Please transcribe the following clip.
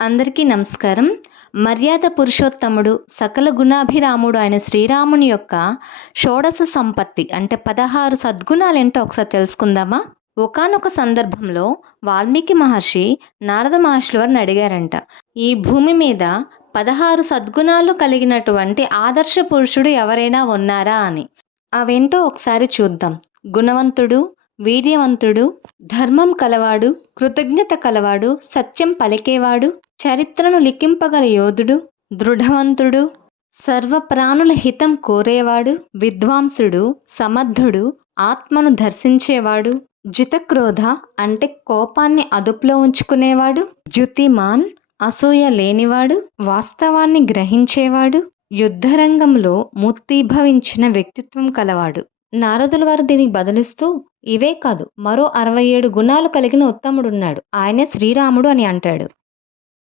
అందరికీ నమస్కారం. మర్యాద పురుషోత్తముడు, సకల గుణాభిరాముడు అయిన శ్రీరాముని యొక్క షోడశ సంపత్తి అంటే 16 సద్గుణాలేంటో ఒకసారి తెలుసుకుందామా? ఒకానొక సందర్భంలో వాల్మీకి మహర్షి నారద మహర్షుల వారిని అడిగారంట. ఈ భూమి మీద 16 సద్గుణాలు కలిగినటువంటి ఆదర్శ పురుషుడు ఎవరైనా ఉన్నారా అని. అవేంటో ఒకసారి చూద్దాం. గుణవంతుడు, వీర్యవంతుడు, ధర్మం కలవాడు, కృతజ్ఞత కలవాడు, సత్యం పలికేవాడు, చరిత్రను లిఖింపగల యోధుడు, దృఢవంతుడు, సర్వప్రాణుల హితం కోరేవాడు, విద్వాంసుడు, సమర్థుడు, ఆత్మను దర్శించేవాడు, జితక్రోధ అంటే కోపాన్ని అదుపులో ఉంచుకునేవాడు, ద్యుతిమాన్ అసూయ లేనివాడు, వాస్తవాన్ని గ్రహించేవాడు, యుద్ధరంగంలో మూర్తీభవించిన వ్యక్తిత్వం కలవాడు. నారదుల వారు దీనికి బదులిస్తూ ఇవే కాదు మరో 67 గుణాలు కలిగిన ఉత్తముడున్నాడు, ఆయనే శ్రీరాముడు అని అంటాడు.